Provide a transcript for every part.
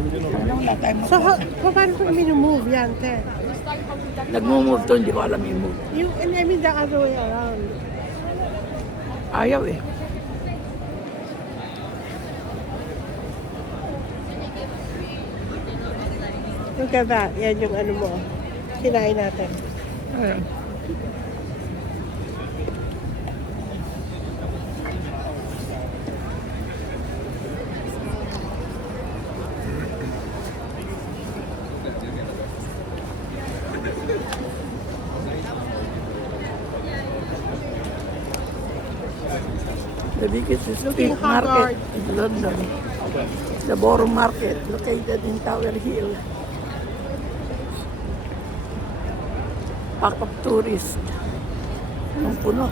Wala tayong So, paano kung minumove yan, te? nagmumove to, hindi ko alam yung move. I mean the other way around. Ayaw eh. Look at that. Yan yung ano mo. Kinain natin. Ayan. The biggest street market in London, the Borough Market, located in Tower Hill. Pack of tourists. Ang puno.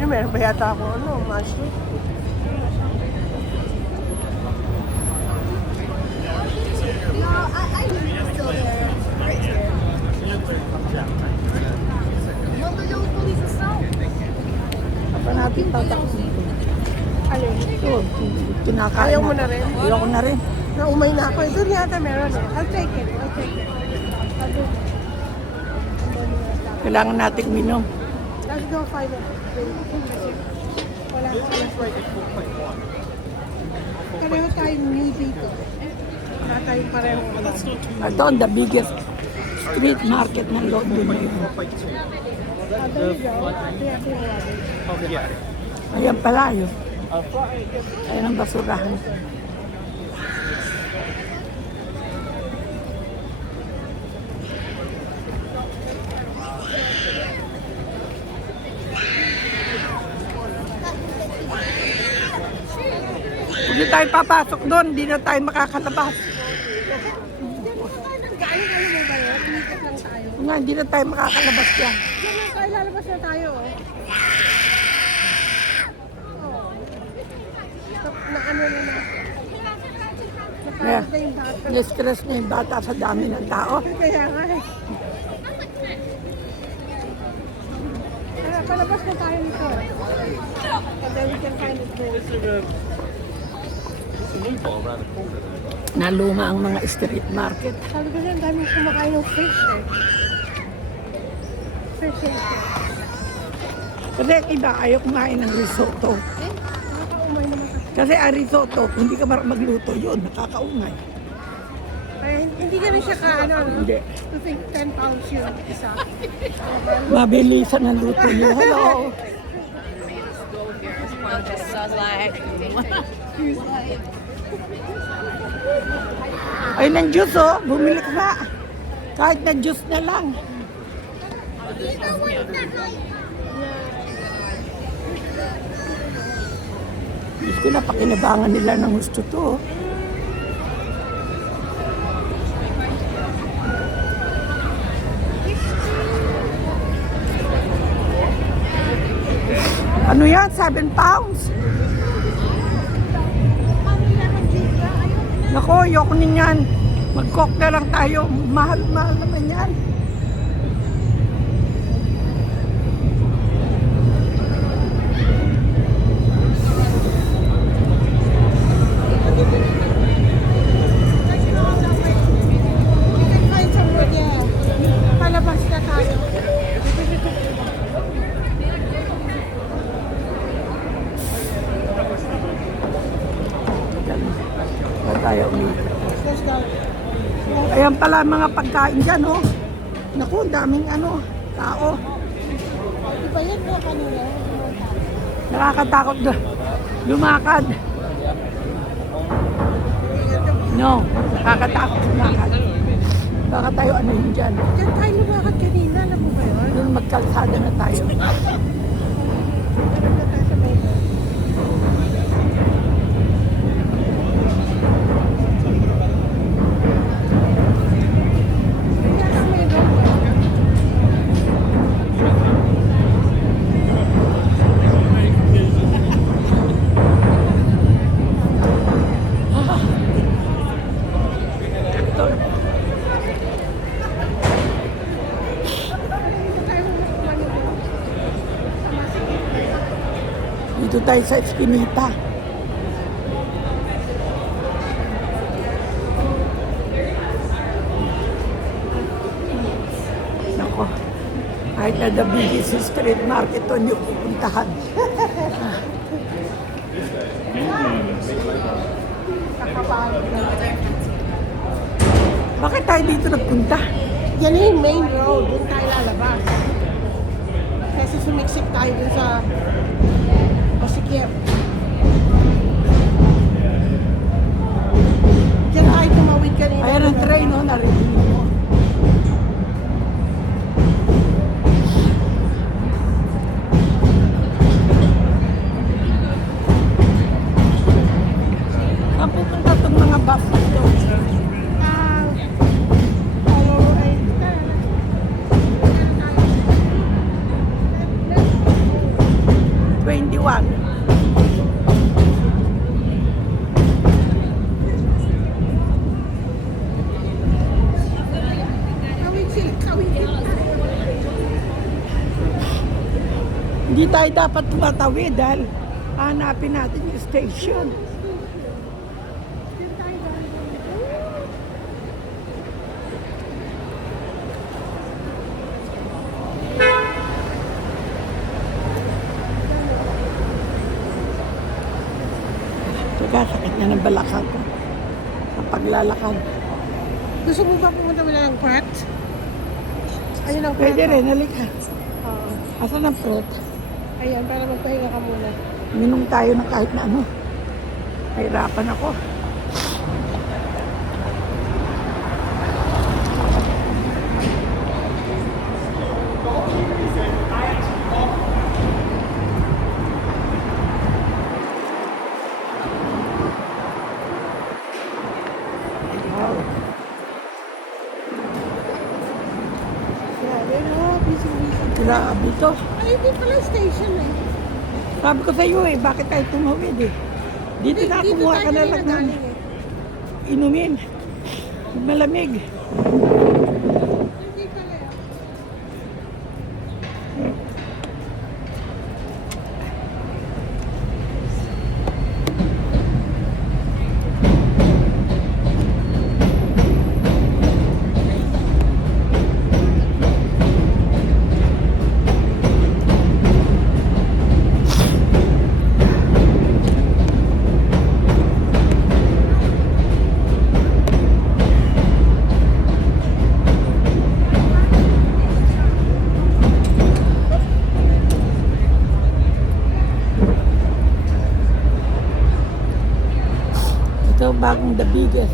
Meron ba yata ako, mushroom? I think it's still there. Right here. No, but don't police us out. Apa natin tatakbo? Alin? Ito, kinakain. Ayaw mo na rin? Ayaw ko na rin. Naumay na ako. Doon yata meron eh. I'll take it. I'll take it. I'll do it. Kailangan natin minom. Let's go find it. Wala ko alam. Pareho tayong new dito. Wala tayong pareho. Ito ang the biggest street market ng London na ito. There you go. Happy water. Ayan pala yun. Ayan ang basurahan. Hindi tayo papasok doon, hindi na tayo makakalabas. Galing ano mo ba yun? Tumikat lang tayo. Nga, hindi na tayo makakalabas yan. Yan na tayo, lalabas na tayo. Na ano na na. Yeah. Napagod na yung bata. Na-stress na yung bata sa dami ng tao. Kaya nga eh. Tara, palabas na tayo nito. And then we can find it there. Naluma ang mga street market. Sabi ko dyan, daming kumakain ng fish eh. Fish and chips. Kasi iba, ayaw kumain ng risotto. Nakakaumay naman kasi. Kasi ang risotto, kung hindi ka marunong magluto yun, nakakaungay. Kaya hindi ka na siya ka, ano, no? Hindi. To think 10 pounds yun, isa. Mabilisan ang luto niyo. Hello. Ay, ng juice oh. Bumili ka na. Kahit na juice na lang. Diyos ko na, pakinabangan nila ng gusto to. Oh. Ano yan? 7 pounds? Nako, ayoko ninyan. Mag-cook na lang tayo. Mahal-mahal naman yan. Palabas na tayo. Ba tayo ulit. Let's go. Ayan pala ang mga pagkain dyan, oh. Naku, ang daming ano, tao. Di ba yan na kanina? Nakakatakot doon. Lumakad. No, nakakatakot lumakad. Baka tayo ano yun dyan. Diyan tayo lumakad kanina, alam mo ba yun? Doon magkalsada na tayo. Alam na tayo sa may Dito tayo sa Eskinita. the biggest street market on yung pupuntahan. Kakapalo na. Bakit tayo dito nagpunta? Yan na yung main road. Doon tayo lalabas. Kasi sumiksik tayo dun sa Osikip. Diyan tayo tumawid kanina. Ayan ang train, no? Narinig mo. Saan pupunta itong mga bus dito? Ah, oh, ay, 21. kawid sila, kawid sila. Hindi tayo dapat tumatawid dahil hanapin natin yung station. Diyan tayo galing. Teka, sakit na ng balakang ko sa paglalakad. Gusto mo ba pumunta mo na ng Pratt? Ayun ang Pratt. Pwede rin, halika. Oo. Asan ang fruit? Ayan, para magpahinga ka muna. Minom tayo ng kahit na ano. Nahirapan ako. Wow. Grabe, no? Busy-busy. Grabe to. Ay, hindi pala station eh. Sabi ko sa iyo eh, bakit tayo tumawid eh? Dito na kumuha ka na lang ng nagaling eh. inumin. Malamig. Hindi pala eh. Ito bagong the biggest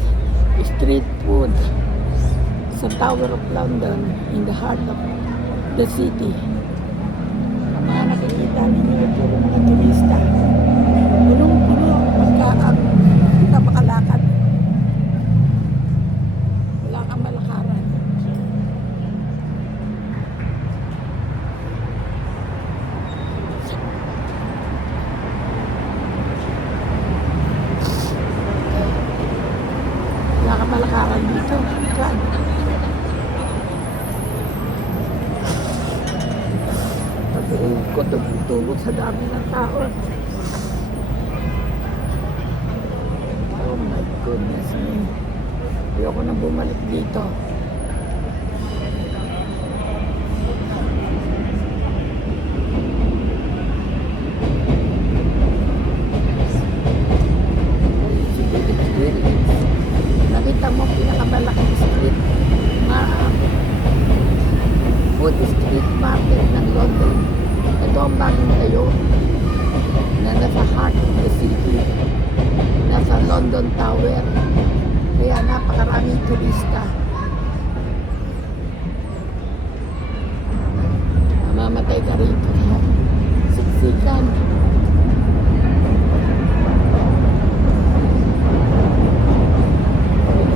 street food sa Tower of London in the heart of the city. Ang mga nakikita ninyo puro mga turista. Punong-puno pagkaan ka makalakad. Wala kang malakaran. Wala kang malakaran dito. Diyan. Pag-uukot, nagtutulog sa dami ng tao. Oh my goodness me. Ayoko na bumalik dito. Nakita mo pinakamalaking street food street market ng London. Ito ang bagong tayo na nasa heart of the city. Nasa London Tower. Kaya napakaraming turista. Mamamatay ka rito. Siksikan.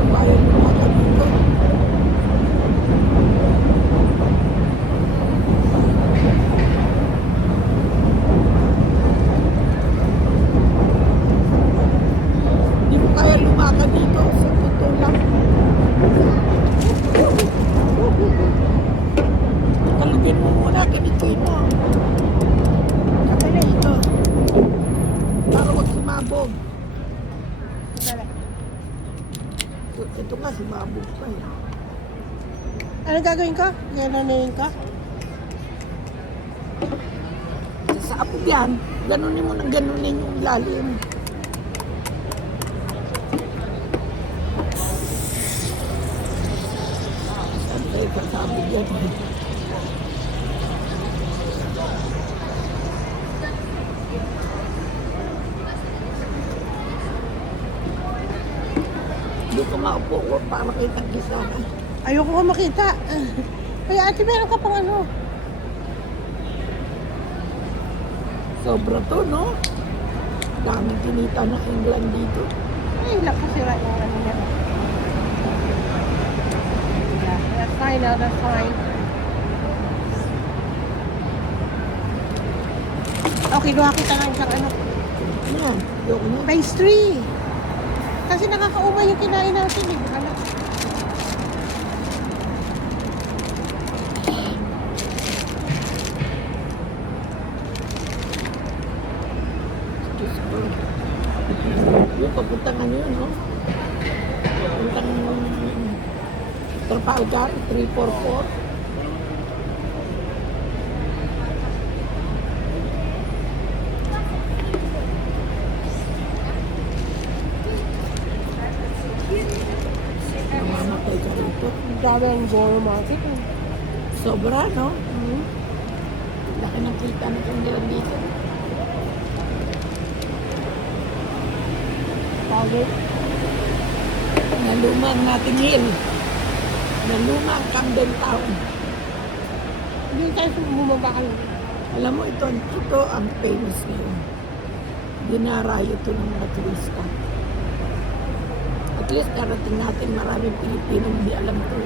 Bayan mo mga dito. Hindi mo kaya lumakad dito sa totoo lang. Kalugin mo muna, kinitoy mo. Kaya na ito. Para wag sumabog. Dala. Ito nga, sumabog pa eh. Ano gagawin ko? Gano'n ko? Sa apog yan, ganunin mo ng ganunin yung lalim. Santay ka sa apog yan. Hindi ko maupo ko para kitang-kita ka. Ayoko nga makita. Kaya ate, meron ka pang ano. Sobra to, no? Daming kinita ng England dito. Ay, nakasira yung ano niya. Yeah, that's fine now, that's fine. Okay, gawa kita ng isang ano. Yan, ayoko na. Pastry. Kasi nakakaumay yung kinain natin eh. Ano? Diyos ko. Yung papuntang ano yun, no? Papuntang Trafalgar, 344. Namamatay ka rito. Ang dami ang Borough Market. Eh. Sobra, no? Laki ng kita ng kanila dito. Powder. Naluma ang nating hill. Naluma ang Camden Town. Hindi tayo bumaba ka lang. Alam mo, ito ang famous ngayon. Dinarayo ito ng mga turista. At least karating natin maraming Pilipino hindi alam ito.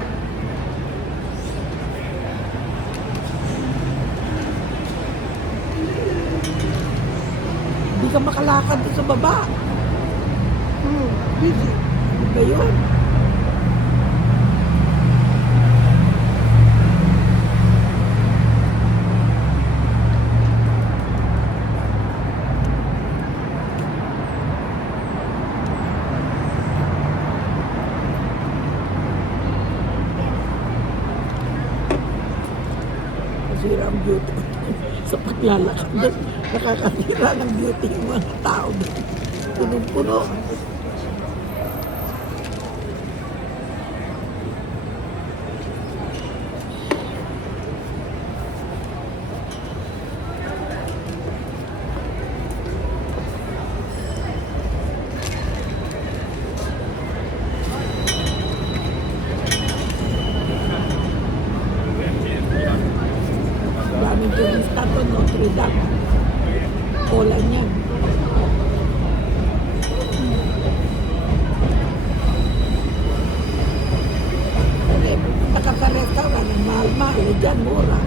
Hindi ka makalakad doon sa baba. Busy. Ano ba yun? Nasira ang beauty. Sa paglalakad doon, nakakasira ng beauty yung mga tao doon. Punong-puno. Daming turista to, Notre Dame. Kola niyan. Kasi pupunta ka sa restaurant, ang mahal-mahal, dyan mura.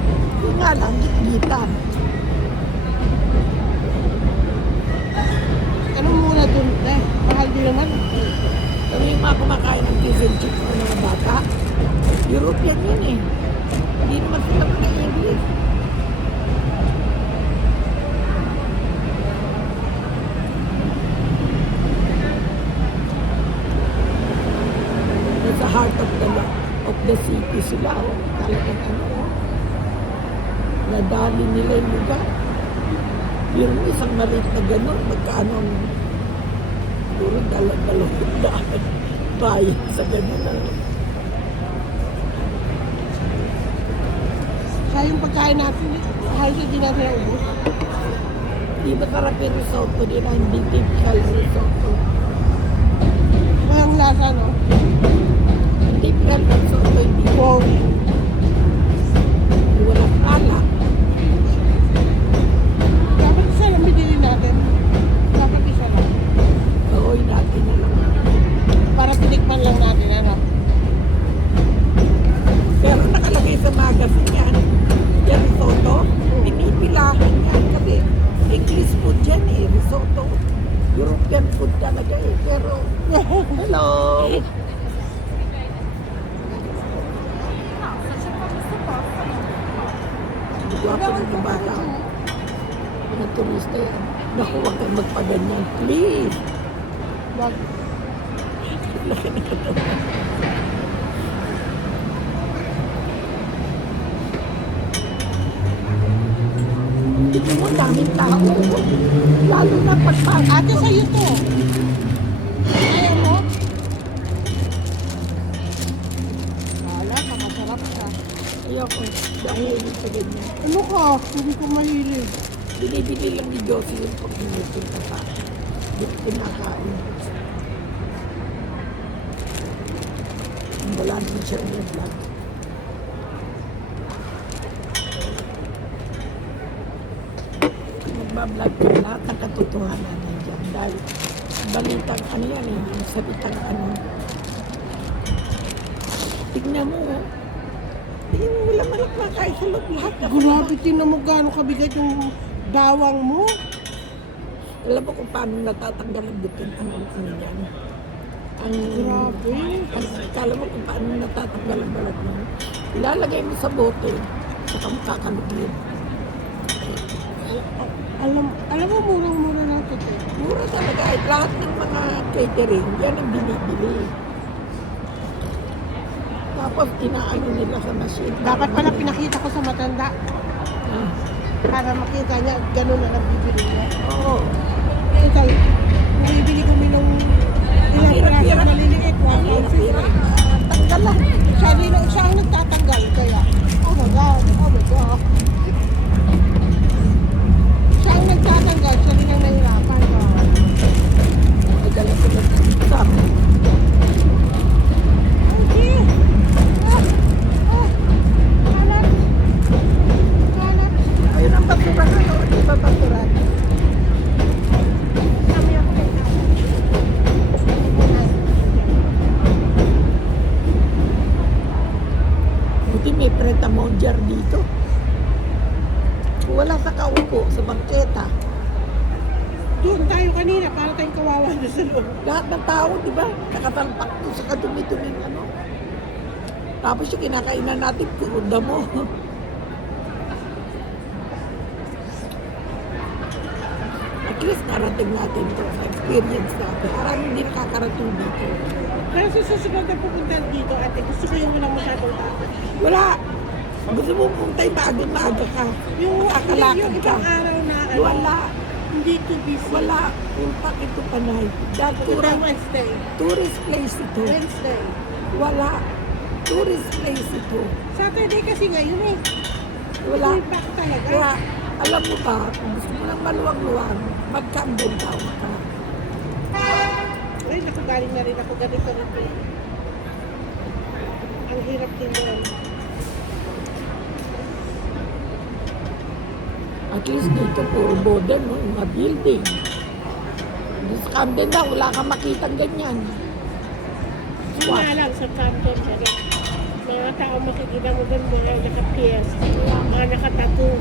Yung nga lang, gitan. Ano muna dun? Eh, mahal din naman. Pero yung mga kumakain ng fish and chips ng mga bata, European yun eh. Hindi naman sila mga English. Nasa heart of the city sila. Oh. Talagang ano. Oh. Nadali nila yung lugar. Yung isang maliit na gano'n, magkano ang puro dalawang daan bayan sa gano'n. Kaya yung pagkain natin, halos hindi natin naubos. Di ba karapin risotto nila, hindi typical risotto. Mayang lasa, no? Ang typical risotto, hindi Wow. walang alak. Dapat isa lang binili natin. Dapat isa lang. Gawin natin na lang. Para tinikman lang natin, ano? Pero nakalagay sa magazine yan, yung risotto, pinipilahan yan kasi English food yan eh, risotto. European food talaga eh, pero hello! Gwapo ng mga bata. Mga turista yan. Naku, huwag kang magpaganyan. Please! Wag. Laki na katawan. Tignan mo, daming tao. Lalo na pagpasok. Ate, sa'yo to. Ayaw mo? Wala ka, masarap ka. Ayoko. Dahil sa ganyan. Ano ka? Hindi ko mahilig. Binibili lang ni Josie yung pag pinupunta sa akin. Hindi ko pinakain. Wala din siya yung vlog. Nagbablog ko lahat ng katotohanan nandiyan. Dahil balitang ano yan eh, yung salitang ano. Tignan mo, oh. Tignan mo, wala malak na kain sa loob lahat. Grabe, tinan mo gaano kabigat yung bawang mo. Alam mo kung paano natatanggal ang butin ang ano yan. Ang Grabe. Kala mo kung paano natatanggal ang balat mo. Ilalagay mo sa bote, saka mo kakalugin. Alam mo, murang-mura lang ito. Mura talaga. At lahat ng mga catering, yan ang binibili. Tapos inaano nila sa machine. Dapat pala pinakita ko sa matanda Ah, para makita niya gano'n na nagbibili niya. Oo. Ito, bumibili kami ng ilang Hirap-hirap. piraso maliliit. Ang hirap. Tanggalan. Siya ang nagtatanggal. Kaya, oh my God, oh my God. Siya ang nagtatanggal. Siya rin ang nahirapan. Ay, dala sila sa amin. Okay. Kalat. Kalat. Ayun ang basura ka. Di ba basura? Kami ako may tao. Buti may preta monjar dito. Kung wala sa kaupo, sa bangketa. Doon tayo kanina para tayong kawawa na sa loob. Lahat ng tao, di ba? Nakatalpak doon sa kadumi-duming ano. Tapos yung kinakainan natin, puro damo. At least narating natin to sa experience natin. Parang hindi nakakarating dito. Pero sa susunod na pupunta dito, ate, gusto ko yung walang masyadong tao. Wala. Gusto mo puntay maaga ka. Yung Makakalakad ka. ibang araw na, ano, Wala. hindi too busy. Wala. Punta ito panay. Dahil Pupunta Wednesday. tourist place ito. Wednesday. Wala. Tourist place ito. Saturday kasi ngayon eh. Wala. Full pack talaga. Kaya, alam mo ba, kung gusto mo ng maluwag-luwag, mag-Camden Town ka. Ay, naku, galing na rin ako ganito rito. Ang hirap din doon. At least dito, puro modern, no? Yung mga building. Dito sa Camden Town, wala kang makitang ganyan. Yun nga lang sa Camden na rin. Mga tao makikita mo doon, mga naka-PS, mga naka-tattoo.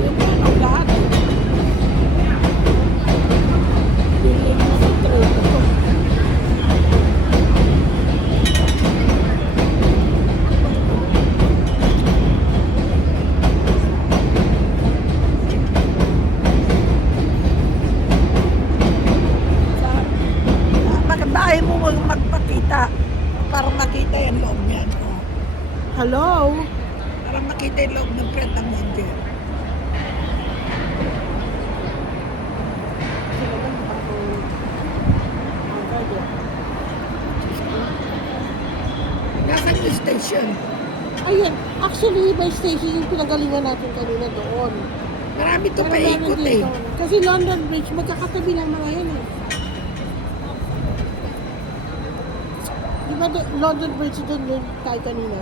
Yung ano, lahat. Building mo sa trade ito. Magandaan mo magpakita para makita yung loob niyan. Oh. Hello? Para makita yung loob ng Preta Monte. Nasaan yung station? Ayun, actually may station yung pinagalingan natin kanina doon. Marami to Pero paikot meron eh. dito. Kasi London Bridge, magkakatabi lang mga yan eh. Di ba London Bridge doon yun tayo kanina?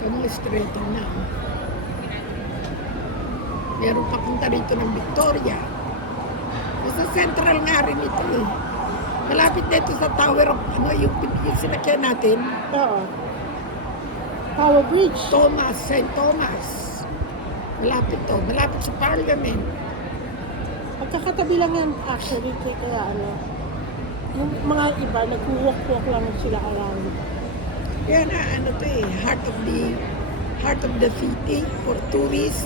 Kanina straighting na. Meron papunta rito ng Victoria. Sa central nga rin ito eh. Malapit dito sa Tower of, ano, yung sinakyan natin, Oo. Tower Bridge. Thomas, St. Thomas. Malapit to, malapit sa Parliament. Magkakatabi lang yan actually, kaya ano. Yung mga iba, nag-walk-walk lang sila around. Yan na, ano to eh, heart of the city for tourists.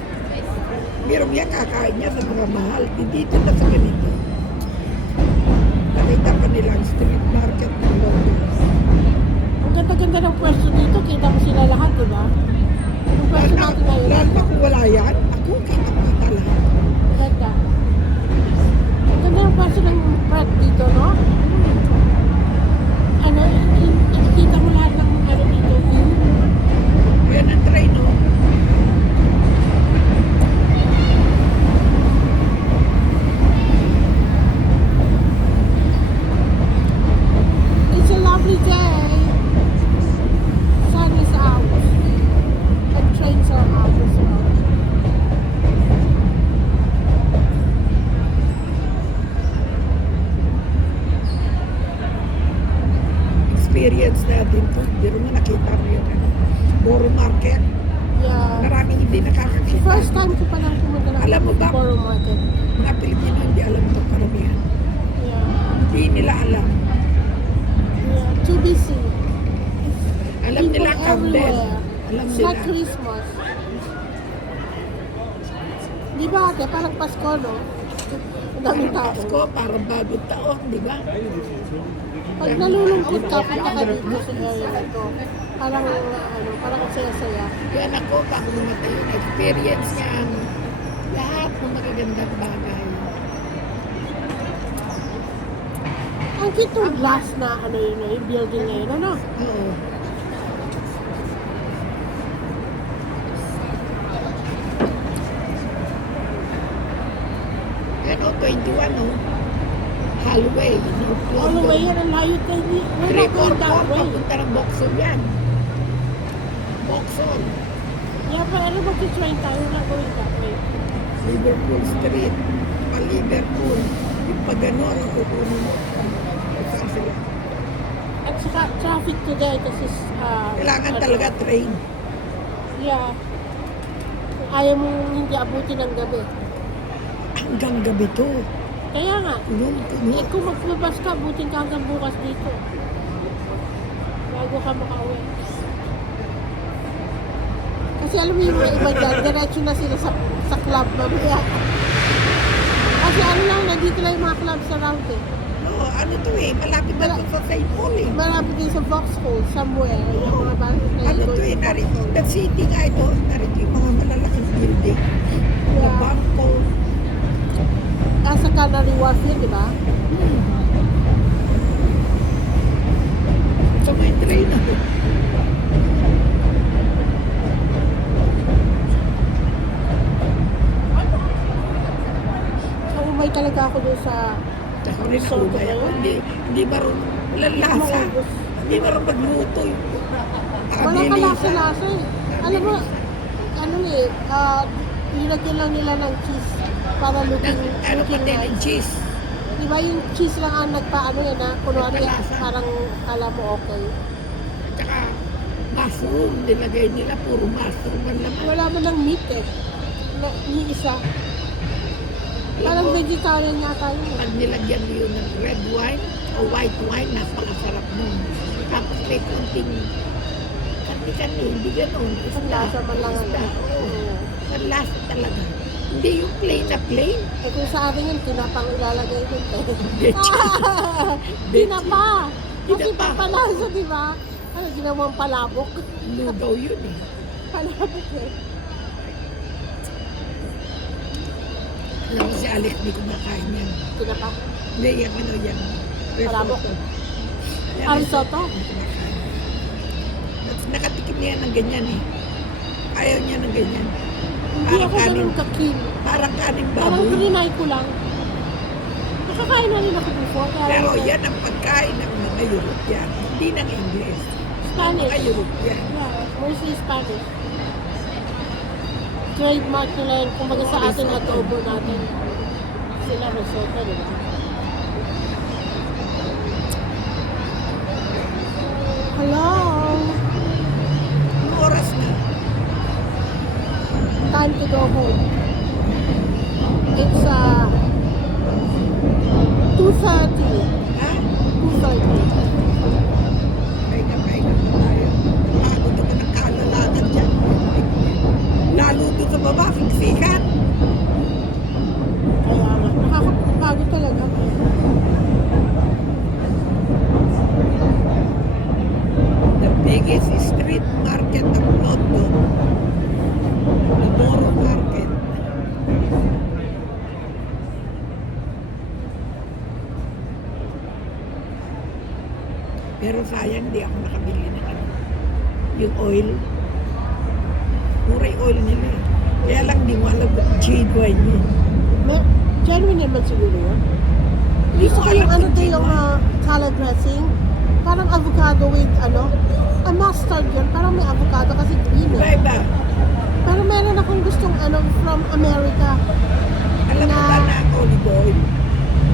Meron niya kakain niya sa mga mahal. Dito na sa ganito. Nakita pa nila ang street market ng London. Ang ganda-ganda ng pwesto dito, kita mo sila lahat, di ba? Yung pwesto natin ngayon. Lalo na kung wala yan, ako kita ko market. Mga Pilipino hindi alam ito karamihan. Yeah. Hindi nila alam. Yeah. To be seen. Alam People nila Camden. everywhere. Alam It's nila. like Christmas. Di ba ate? Parang Pasko, no? Ang daming tao. Pasko, parang bagong taon, di ba? Pag nalulungkot ka, punta ka dito sa area na to. Parang, parang ang saya-saya. Yan ako, bago namatay yung experience niya ang lahat ng magagandang bagay. Ang cute yung glass na, yung building na yun, ano? Oo. Yan o, 21 o. Hallway, North All the London. way yan, ang layo tayo. We're not going that 344, way. papunta ng Vauxhall yan. Vauxhall. Yeah, but ano mag-train tayo? We're not going that way. Liverpool Street. Liverpool. Yung pag gano'n, ang kukunin mo. Saan sila? At saka traffic today kasi Kailangan talaga train. Yeah. Ayaw mo hindi abutin ng gabi. Hanggang gabi to. Kaya nga, Puno. kung magbabas ka, abutin ka hanggang bukas dito. Bago ka makauwi. Kasi alam mo yung mga iba dyan, diretso na sila sa club mamaya. Kasi ano lang, nandito lang yung mga clubs around eh. No, ano to eh, malapit na to sa St. Paul eh. Marami din sa Vauxhall, somewhere. Yung mga bago na Ano to eh, narito, the city nga ito, narito yung mga malalaking building. Mga Yeah. bangko. Sa Canary Wharf yun, di ba? So may train ako. So, umay talaga ako doon sa Ako rin sumay ako, hindi marunong, walang lasa. maubos. Hindi marunong magluto yung Walang kalasa-lasa eh. Alam mo, ano eh, nilagyan lang nila ng cheese para looking Ano pa din yung nice. cheese. Di ba yung cheese lang ang nagpaano yan ha? Kunwari Nagpalasa. parang kala mo okay. Tsaka mushroom, nilagay nila, puro mushroom ang laman. Wala mo ng meat eh. Ni isa. Parang vegetarian yata yun eh. Pag nilagyan mo yun ng red wine o white wine, napakasarap nun. Tapos may konting kani-kani, hindi ganun. Ang lasa man lang ang Isda, oo. Ang lasa talaga. Hindi yung plain na plain. Eh kung sa atin yun, tinapang ilalagay yun eh. Betchin. Tinapa! Kasi Tinapa. papalasa, di ba? Ano, ginawang palabok. Lugaw yun eh. Palabok eh. Alam mo si Alex, di kumakain yan. Tinapa. Hindi, yan ano yan. Palabok. Risotto. Yan, Risotto? Hindi kumakain. At nakatikim niya ng ganyan eh. Ayaw niya ng ganyan. Hindi ako ganun ka-keen. Parang kanin Parang baboy. trinay ko lang. Nakakain na rin ako before. Kaya Pero ako- yan ang pagkain ng mga European. Hindi ng English. Ang Spanish. mga European. Yeah, mostly Spanish. Trademark nila yun. Kumbaga sa atin, adobo natin. Sila risotto, di ba? Hello! Anong oras na? Time to go home. It's 2:30. Ha? 2:30. Pahinga po tayo. Pagod ako ng kaalalagan dyan. Lalo doon sa baba, siksikan. Kaya nga, nakakapagod talaga. The biggest street market of London. The Borough Market. Pero sayang, di ako nakabili ng ano. Yung oil. Mura yung oil nila eh. Kaya lang di mo alam kung jade wine yun. Genuine naman siguro yun. Di Gusto ko ko yung alam ano kung to jade yung wine. salad dressing. Parang avocado with mustard yun. Parang may avocado kasi green eh. Iba-iba. Pero meron akong gustong from America. Alam mo ba na ang olive oil?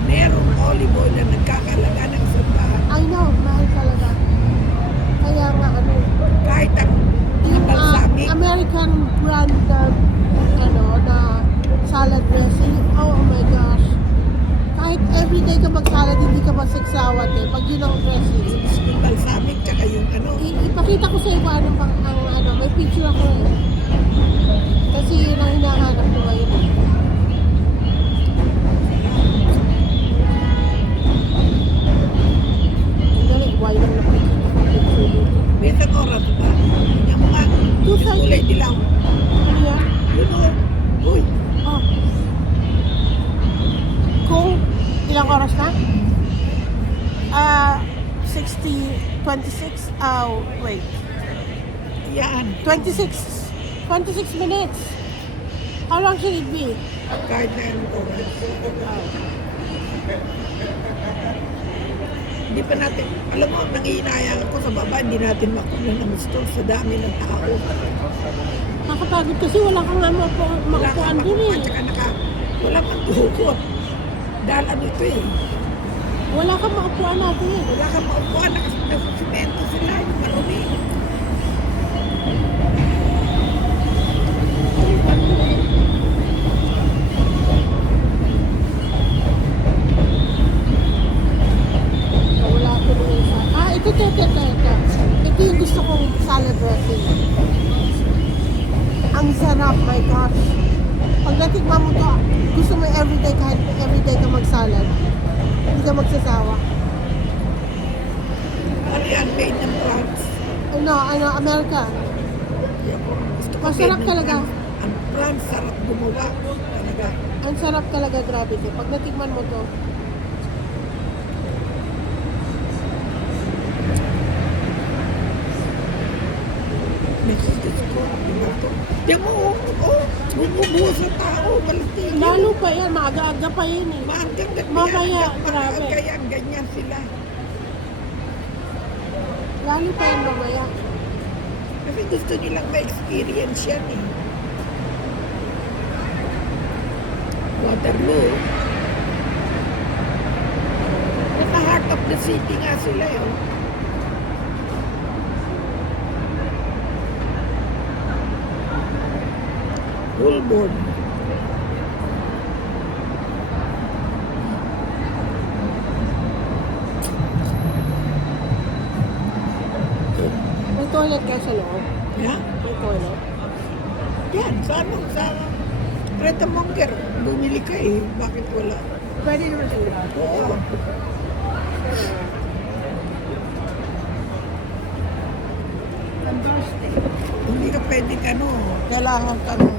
Merong olive oil na nagkakalaga ng sandahan. I know, mahal talaga. Kaya nga Kahit ang yung balsamic. American brand na salad dressing, magsalad, hindi ka masiksawat eh. Pag yun ang dressing. Yung balsamic, tsaka yung ano. Ipakita ko sa iyo kung anong ang ano, may picture ako eh. Kasi yun ang hinahanap ko ngayon. Ang galing, why lang nakikita ko ang picture dito. May isang oras pa. Yung mga kulay dilaw. Ano yan? Yun o. Uy. Oh. Kung ilang oras na? 26, wait. Yan. 26 minutes. How long should it be? Kahit na yung oras. Hindi pa natin, alam mo, nangihinayang ako sa baba, hindi natin makuha ng gusto sa dami ng tao. Nakapagod kasi wala kang nga Wala makukuhaan kang dun makuha, eh. tsaka wala kang tuhukot. Dahil ano ito eh. Wala kang makukuhaan natin eh. Wala kang maupuan, nakasimento sila, yung marumi. Wala ko rin sa... ito. Ito yung gusto kong salad dressing. Ang sarap, my gosh. Pag natikman mo to, gusto mo everyday kahit everyday ka magsalad. Hindi ka magsasawa. Ano yan, made ng France. America. Gusto ko Masarap made ng talaga. France. Ang France, sarap gumawa. Talaga. Ang sarap talaga, grabe to. Pag natikman mo to, Nakikitis ko. Diba to? Diyan mo, bumubuo sa tao. Walang tigil. lalo pa yan, maaga-aga pa yun eh. Maagang gabi Mamaya, yan. grabe. Kaya ganyan sila. Lalo pa yan mamaya. Kasi gusto nilang ma-experience yan eh. Waterloo. Nasa heart of the city nga sila eh. Oh. Holborn. May toilet ka sa loob. Yeah? May toilet. Yan, sa Greta Monger, bumili ka eh. Bakit wala? Pwede naman sa loob. Oo. Hindi ka pwedeng ano, kailangan kang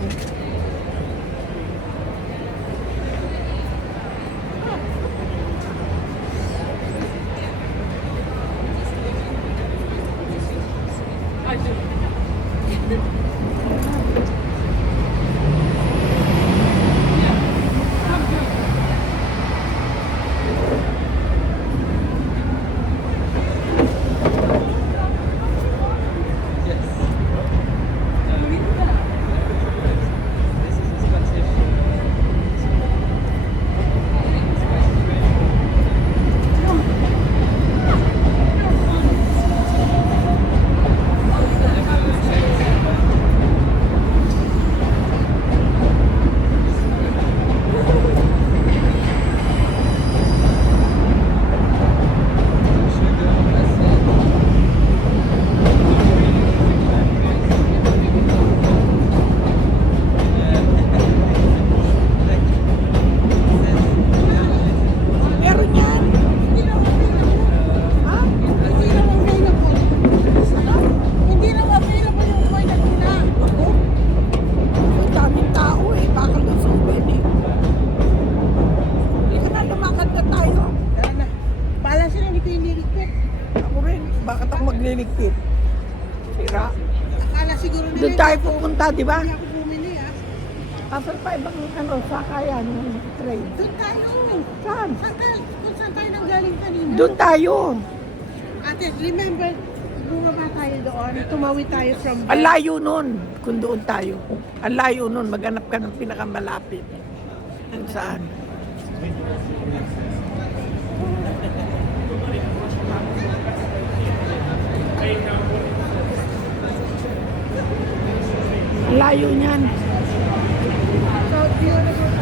meron yan. Ha? Hindi lang available yung toilet nila. Ako? Ang daming tao eh. Bakal na sumin eh. Hindi ka na lumakad na tayo. Tara na. Pala sila, hindi ko yung nirikit. Ako rin. Bakit ako magliligpit? Sira. Akala siguro nila. Doon tayo pupunta, di ba? Hindi ako bumili ah. Asan pa ibang ano, sakayan ng train? Doon tayo. Saan? Kung saan tayo nang galing kanina. Doon tayo. Ate, remember, bumaba tayo doon. Tumawid tayo from... Ang layo nun, kung doon tayo. Ang layo nun, maghanap ka ng pinakamalapit. Kung saan. Ang layo niyan. So, do you wanna go